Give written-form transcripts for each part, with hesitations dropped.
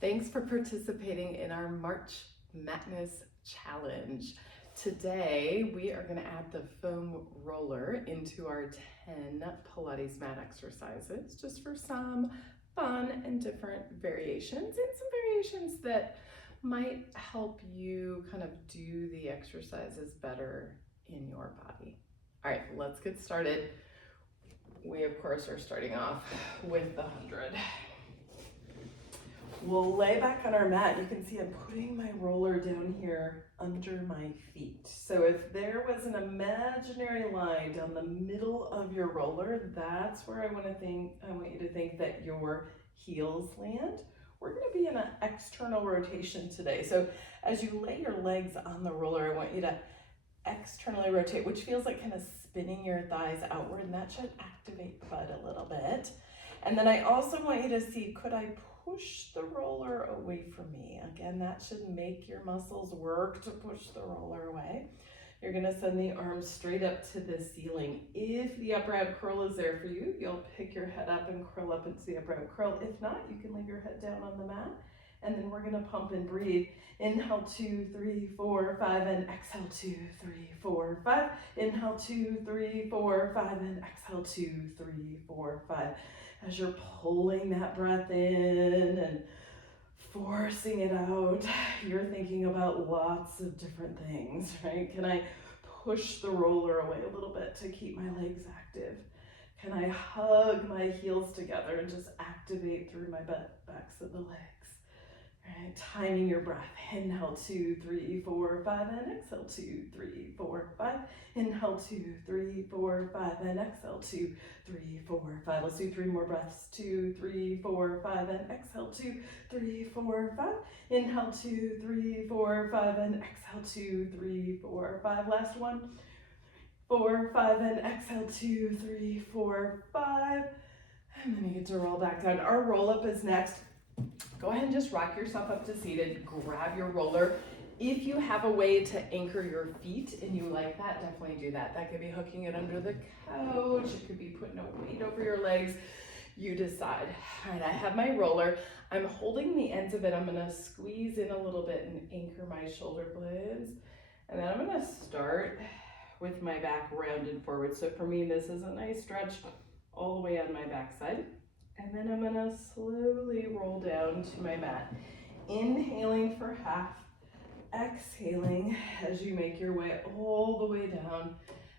Thanks for participating in our March Madness challenge. Today, we are going to add the foam roller into our 10 Pilates mat exercises, just for some fun and different variations, and some variations that might help you kind of do the exercises better in your body. All right, let's get started. We, of course, are starting off with the 100. We'll lay back on our mat. You can see I'm putting my roller down here under my feet. So if there was an imaginary line down the middle of your roller, that's where I want you to think that your heels land. We're going to be in an external rotation today. So as you lay your legs on the roller, I want you to externally rotate, which feels like kind of spinning your thighs outward, and that should activate butt a little bit. And then I also want you to see, could I push the roller away from me? Again, that should make your muscles work to push the roller away. You're gonna send the arms straight up to the ceiling. If the upright curl is there for you, you'll pick your head up and curl up into the upright curl. If not, you can lay your head down on the mat. And then we're gonna pump and breathe. Inhale, 2, 3, 4, 5, and exhale, 2, 3, 4, 5. Inhale, 2, 3, 4, 5, and exhale, 2, 3, 4, 5. As you're pulling that breath in and forcing it out, you're thinking about lots of different things, right? Can I push the roller away a little bit to keep my legs active? Can I hug my heels together and just activate through my backs of the legs? Right, timing your breath. Inhale, 2, 3, 4, 5, and exhale, 2, 3, 4, 5. Inhale, 2, 3, 4, 5, and exhale, 2, 3, 4, 5. Let's do 3 more breaths. 2, 3, 4, 5, and exhale, 2, 3, 4, 5. Inhale, 2, 3, 4, 5, and exhale, 2, 3, 4, 5. Last one. 4, 5, and exhale, 2, 3, 4, 5. And then you get to roll back down. Our roll up is next. Go ahead and just rock yourself up to seated, grab your roller. If you have a way to anchor your feet and you like that, definitely do that. That could be hooking it under the couch, it could be putting a weight over your legs, you decide. All right, I have my roller. I'm holding the ends of it. I'm gonna squeeze in a little bit and anchor my shoulder blades. And then I'm gonna start with my back rounded forward. So for me, this is a nice stretch all the way on my backside. And then I'm gonna slowly roll down to my mat. Inhaling for half, exhaling as you make your way all the way down.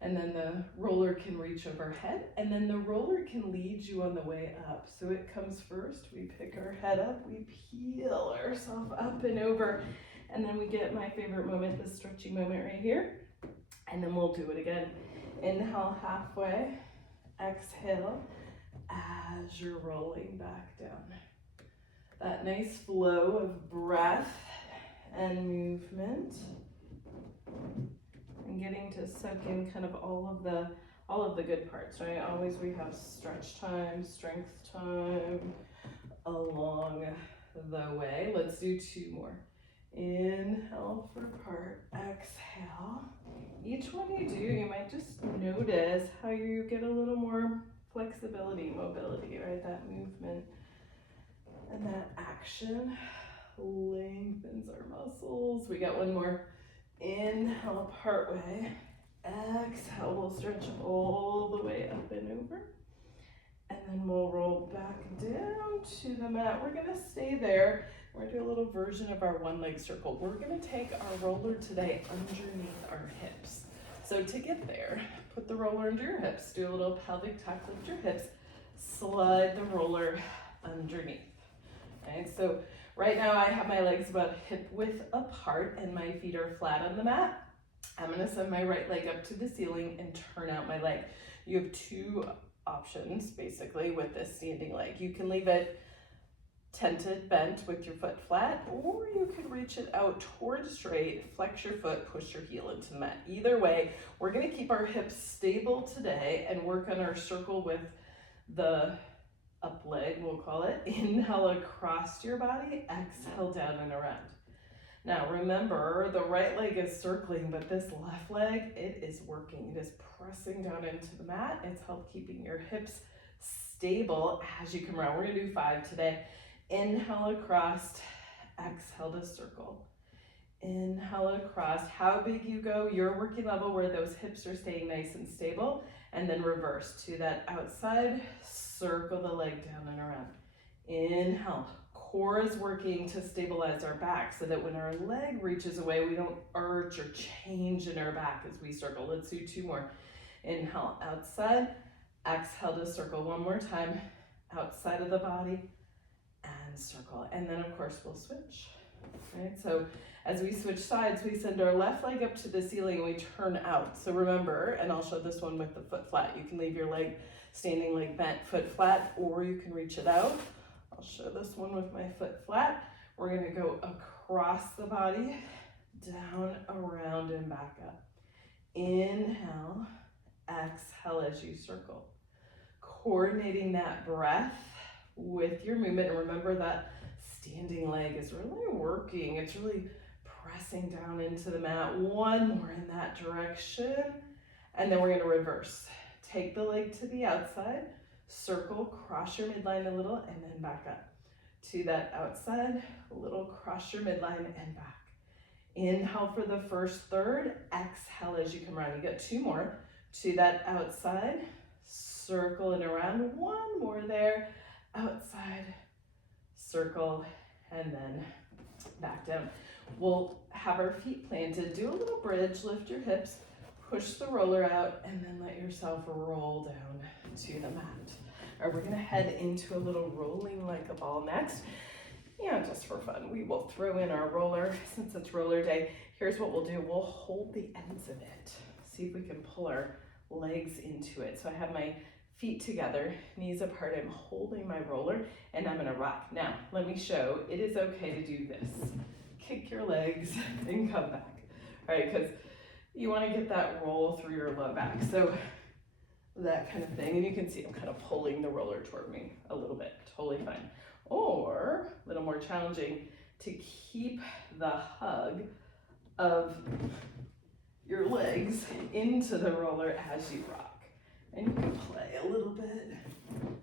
And then the roller can reach overhead, and then the roller can lead you on the way up. So it comes first, we pick our head up, we peel ourselves up and over, and then we get my favorite moment, the stretching moment right here. And then we'll do it again. Inhale halfway, exhale, as you're rolling back down. That nice flow of breath and movement, and getting to soak in kind of all of the good parts, right? Always we have stretch time, strength time along the way. Let's do 2 more. Inhale for part, exhale. Each one you do, you might just notice how you get a little more flexibility, mobility, right? That movement and that action lengthens our muscles. We got 1 more. Inhale, part way. Exhale, we'll stretch all the way up and over. And then we'll roll back down to the mat. We're gonna stay there. We're gonna do a little version of our 1-leg circle. We're gonna take our roller today underneath our hips. So to get there, put the roller under your hips, do a little pelvic tuck, lift your hips, slide the roller underneath. Okay, so right now I have my legs about hip width apart and my feet are flat on the mat. I'm gonna send my right leg up to the ceiling and turn out my leg. You have 2 options basically with this standing leg. You can leave it tented, bent with your foot flat, or you could reach it out towards straight, flex your foot, push your heel into the mat. Either way, we're gonna keep our hips stable today and work on our circle with the up leg, we'll call it. Inhale across your body, exhale down and around. Now remember, the right leg is circling, but this left leg, it is working. It is pressing down into the mat. It's helped keeping your hips stable as you come around. We're gonna do 5 today. Inhale across, exhale to circle. Inhale across. How big you go, your working level where those hips are staying nice and stable. And then reverse to that outside, circle the leg down and around. Inhale. Core is working to stabilize our back so that when our leg reaches away, we don't arch or change in our back as we circle. Let's do 2 more. Inhale, outside. Exhale to circle 1 more time. Outside of the body and circle. And then of course we'll switch. Right? So as we switch sides, we send our left leg up to the ceiling and we turn out. So remember, and I'll show this one with the foot flat. You can leave your leg standing leg bent, foot flat, or you can reach it out. I'll show this one with my foot flat. We're gonna go across the body, down, around, and back up. Inhale, exhale as you circle. Coordinating that breath with your movement. And remember that standing leg is really working. It's really pressing down into the mat. 1 more in that direction. And then we're gonna reverse. Take the leg to the outside, circle, cross your midline a little, and then back up. To that outside, a little cross your midline and back. Inhale for the first third, exhale as you come around. You got 2 more. To that outside, circle it around. 1 more there, outside, circle, and then back down. We'll have our feet planted. Do a little bridge, lift your hips, push the roller out, and then let yourself roll down to the mat. All right, we're gonna head into a little rolling like a ball next. Yeah, just for fun, we will throw in our roller. Since it's roller day, here's what we'll do. We'll hold the ends of it. See if we can pull our legs into it. So I have my feet together, knees apart. I'm holding my roller and I'm gonna rock. Now, let me show, it is okay to do this. Kick your legs and come back. All right, because you wanna get that roll through your low back. So that kind of thing. And you can see I'm kind of pulling the roller toward me a little bit, totally fine. Or, a little more challenging, to keep the hug of your legs into the roller as you rock. And you can play a little bit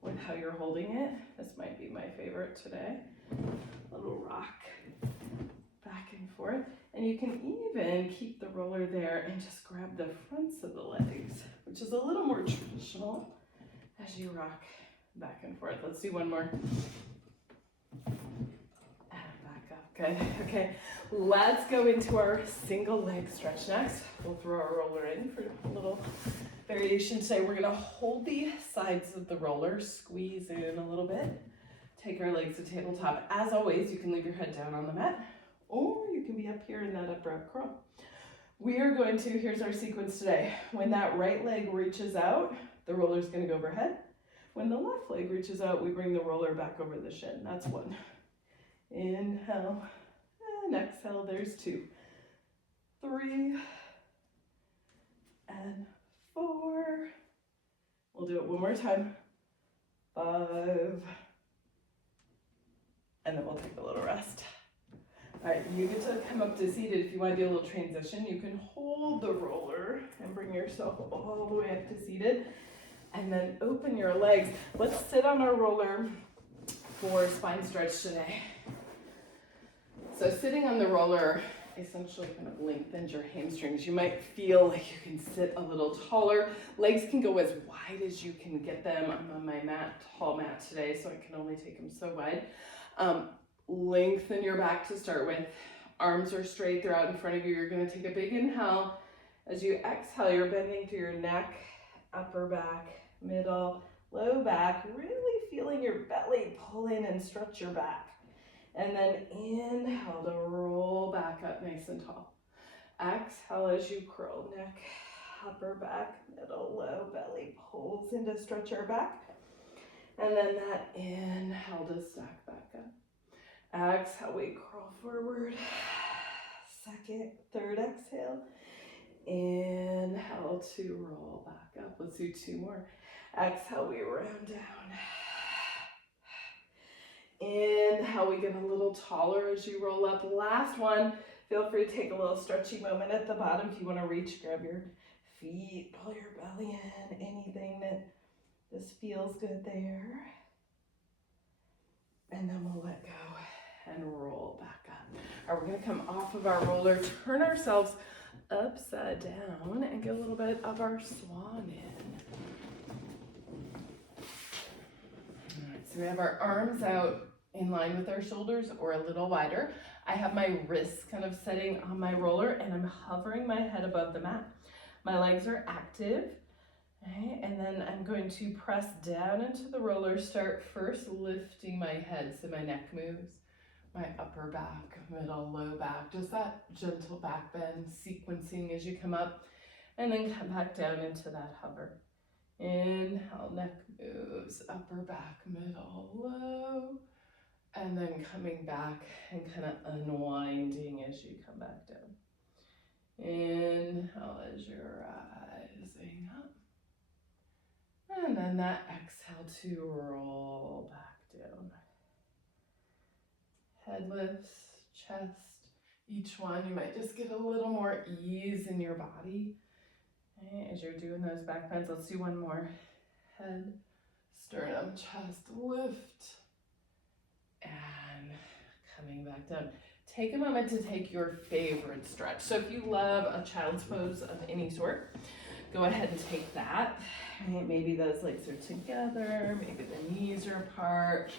with how you're holding it. This might be my favorite today. A little rock back and forth. And you can even keep the roller there and just grab the fronts of the legs, which is a little more traditional as you rock back and forth. Let's do 1 more. And back up. Good. Okay, let's go into our single leg stretch next. We'll throw our roller in for a little variation today. We're gonna hold the sides of the roller, squeeze in a little bit, take our legs to tabletop. As always, you can leave your head down on the mat, or you can be up here in that upright curl. We are going to, here's our sequence today. When that right leg reaches out, the roller's gonna go overhead. When the left leg reaches out, we bring the roller back over the shin. That's 1. Inhale and exhale, there's 2, 3, and 4. We'll do it 1 more time. 5, and then we'll take a little rest. All right, you get to come up to seated. If you want to do a little transition, you can hold the roller and bring yourself all the way up to seated, and then open your legs. Let's sit on our roller for spine stretch today. So sitting on the roller essentially kind of lengthens your hamstrings. You might feel like you can sit a little taller. Legs can go as wide as you can get them. I'm on my mat, tall mat today, so I can only take them so wide. Lengthen your back to start with. Arms are straight, they're out in front of you. You're gonna take a big inhale. As you exhale, you're bending through your neck, upper back, middle, low back, really feeling your belly pull in and stretch your back. And then inhale to roll back up nice and tall. Exhale as you curl, neck, upper back, middle, low, belly pulls in to stretch our back. And then that inhale to stack back up. Exhale, we curl forward. 2nd, 3rd exhale. Inhale to roll back up. Let's do 2 more. Exhale, we round down. Inhale, we get a little taller as you roll up. Last one. Feel free to take a little stretchy moment at the bottom. If you want to reach, grab your feet, pull your belly in, anything that just feels good there. And then we'll let go and roll back up. All right, we're gonna come off of our roller, turn ourselves upside down and get a little bit of our swan in. All right, so we have our arms out in line with our shoulders or a little wider. I have my wrists kind of setting on my roller and I'm hovering my head above the mat. My legs are active. Okay, and then I'm going to press down into the roller, start first lifting my head so my neck moves, my upper back, middle, low back, just that gentle back bend sequencing as you come up, and then come back down into that hover. Inhale, neck moves, upper back, middle, low, and then coming back and kind of unwinding as you come back down. Inhale as you're rising up. And then that exhale to roll back down. Head lifts, chest, each one, you might just get a little more ease in your body. Okay, as you're doing those back bends, let's do one more. Head, sternum, chest, lift, and coming back down. Take a moment to take your favorite stretch. So if you love a child's pose of any sort, go ahead and take that. Maybe those legs are together, maybe the knees are apart,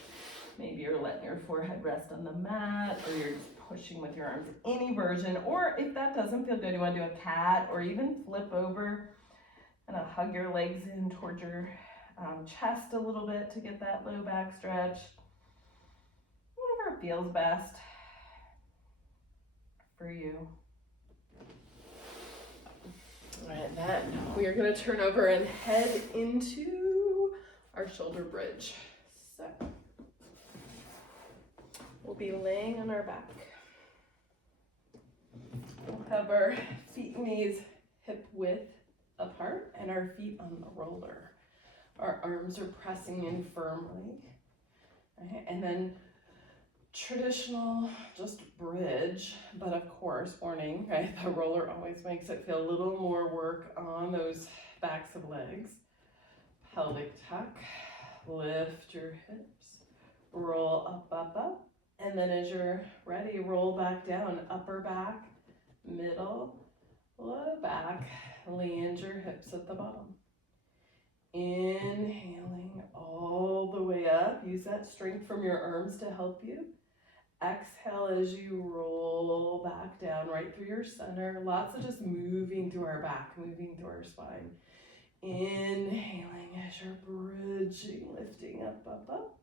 maybe you're letting your forehead rest on the mat, or you're just pushing with your arms, any version. Or if that doesn't feel good, you want to do a cat, or even flip over and hug your legs in towards your chest a little bit to get that low back stretch. Whatever feels best for you. All right, then we are going to turn over and head into our shoulder bridge. So we'll be laying on our back. We'll have our feet and knees hip width apart and our feet on the roller. Our arms are pressing in firmly. Right? And then traditional just bridge, but of course, warning, right? The roller always makes it feel a little more work on those backs of legs. Pelvic tuck, lift your hips, roll up, up, up. And then as you're ready, roll back down, upper back, middle, low back, land your hips at the bottom. Inhaling all the way up, use that strength from your arms to help you. Exhale as you roll back down right through your center. Lots of just moving through our back, moving through our spine. Inhaling as you're bridging, lifting up, up, up.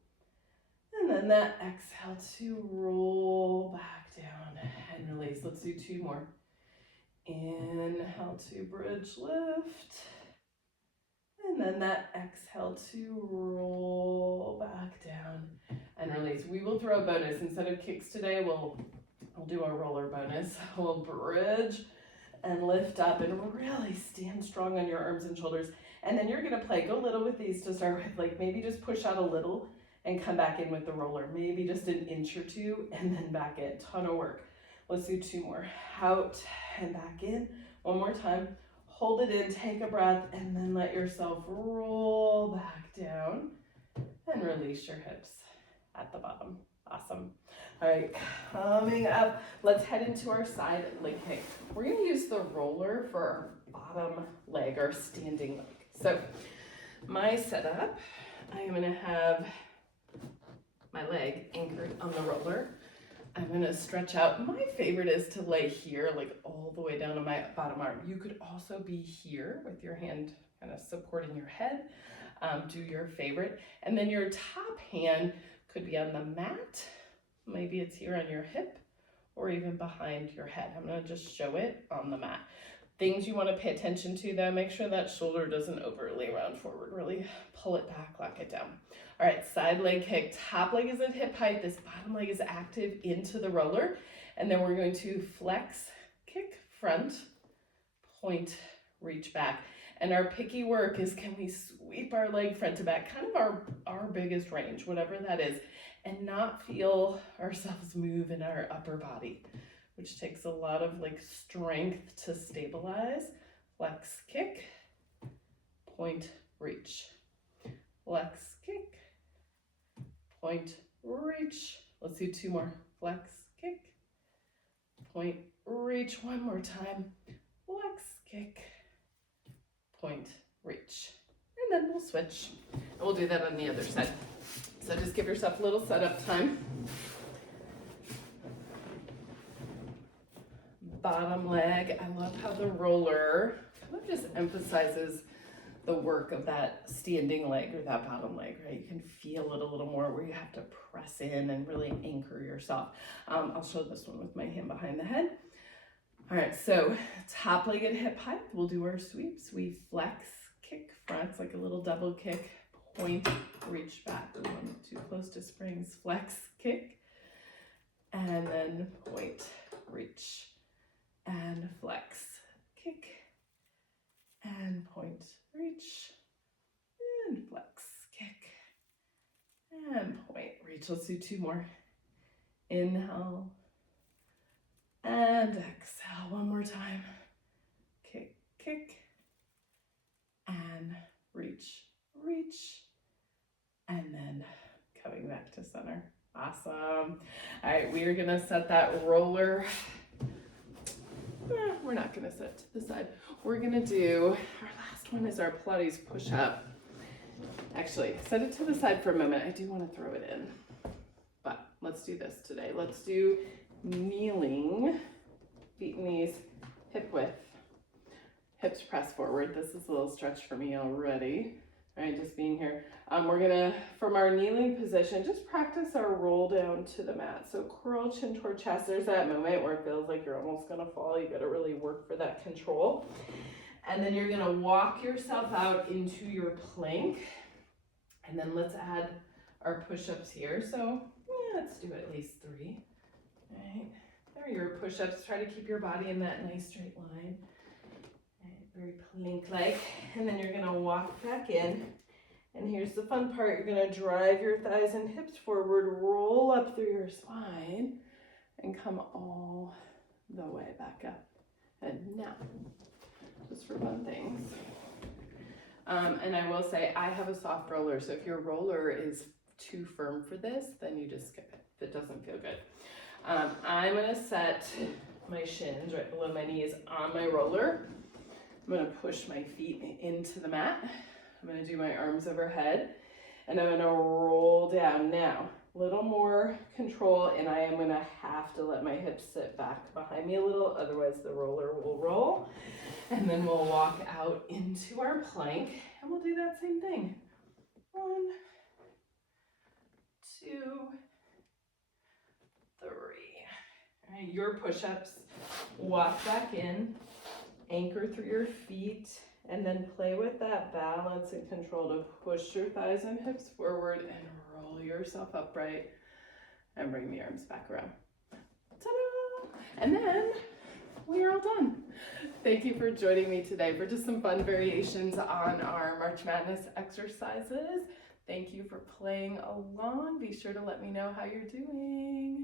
And then that exhale to roll back down and release. Let's do two more. Inhale to bridge, lift. And then that exhale to roll back down and release. We will throw a bonus. Instead of kicks today, we'll do a roller bonus. We'll bridge and lift up and really stand strong on your arms and shoulders. And then you're gonna play, go little with these to start with, like maybe just push out a little and come back in with the roller. Maybe just an inch or two and then back in, ton of work. Let's do two more, out and back in. One more time, hold it in, take a breath, and then let yourself roll back down and release your hips at the bottom. Awesome. All right, coming up, let's head into our side leg kick. We're gonna use the roller for our bottom leg, our standing leg. So my setup, I am gonna have my leg anchored on the roller. I'm gonna stretch out. My favorite is to lay here, like all the way down on my bottom arm. You could also be here with your hand kind of supporting your head. Do your favorite. And then your top hand could be on the mat. Maybe it's here on your hip or even behind your head. I'm gonna just show it on the mat. Things you wanna pay attention to though, make sure that shoulder doesn't overly round forward. Really pull it back, lock it down. All right, side leg kick. Top leg is at hip height. This bottom leg is active into the roller. And then we're going to flex, kick, front, point, reach back. And our picky work is, can we sweep our leg front to back, kind of our biggest range, whatever that is, and not feel ourselves move in our upper body, which takes a lot of like strength to stabilize. Flex, kick, point, reach. Flex, kick, point, reach. Let's do 2 more. Flex, kick, point, reach. 1 more time. Flex, kick, point, reach. And then we'll switch. And we'll do that on the other side. So just give yourself a little setup time. Bottom leg. I love how the roller kind of just emphasizes the work of that standing leg or that bottom leg, right? You can feel it a little more where you have to press in and really anchor yourself. I'll show this one with my hand behind the head. All right, so top leg at hip height. We'll do our sweeps. We flex, kick front, it's like a little double kick, point, reach back. We want it too close to springs. Flex, kick, and then point, reach, and flex, kick, and point, reach, and flex, kick, and point, reach. Let's do 2 more. Inhale, and exhale. 1 more time. Kick, kick, and reach, reach, and then coming back to center. Awesome. All right, we are gonna set that roller. We're not gonna set to the side. We're gonna do, our last one is our Pilates push-up. Actually, set it to the side for a moment. I do wanna throw it in, but let's do this today. Let's do kneeling, feet and knees, hip width, hips press forward. This is a little stretch for me already. All right, just being here. We're gonna, from our kneeling position, just practice our roll down to the mat. So curl chin toward chest. There's that moment where it feels like you're almost gonna fall. You gotta really work for that control. And then you're gonna walk yourself out into your plank. And then let's add our push-ups here. So yeah, let's do at least 3. All right, there are your push-ups. Try to keep your body in that nice straight line. Very plank-like, and then you're gonna walk back in, and here's the fun part. You're gonna drive your thighs and hips forward, roll up through your spine, and come all the way back up. And now, just for fun things. And I will say, I have a soft roller, so if your roller is too firm for this, then you just skip it if it doesn't feel good. I'm gonna set my shins right below my knees on my roller. I'm gonna push my feet into the mat. I'm gonna do my arms overhead, and I'm gonna roll down. Now, a little more control, and I am gonna have to let my hips sit back behind me a little, otherwise the roller will roll. And then we'll walk out into our plank, and we'll do that same thing. 1, 2, 3. All right, your push-ups, walk back in, anchor through your feet, and then play with that balance and control to push your thighs and hips forward and roll yourself upright and bring the arms back around. Ta-da! And then we are all done. Thank you for joining me today for just some fun variations on our March Madness exercises. Thank you for playing along. Be sure to let me know how you're doing.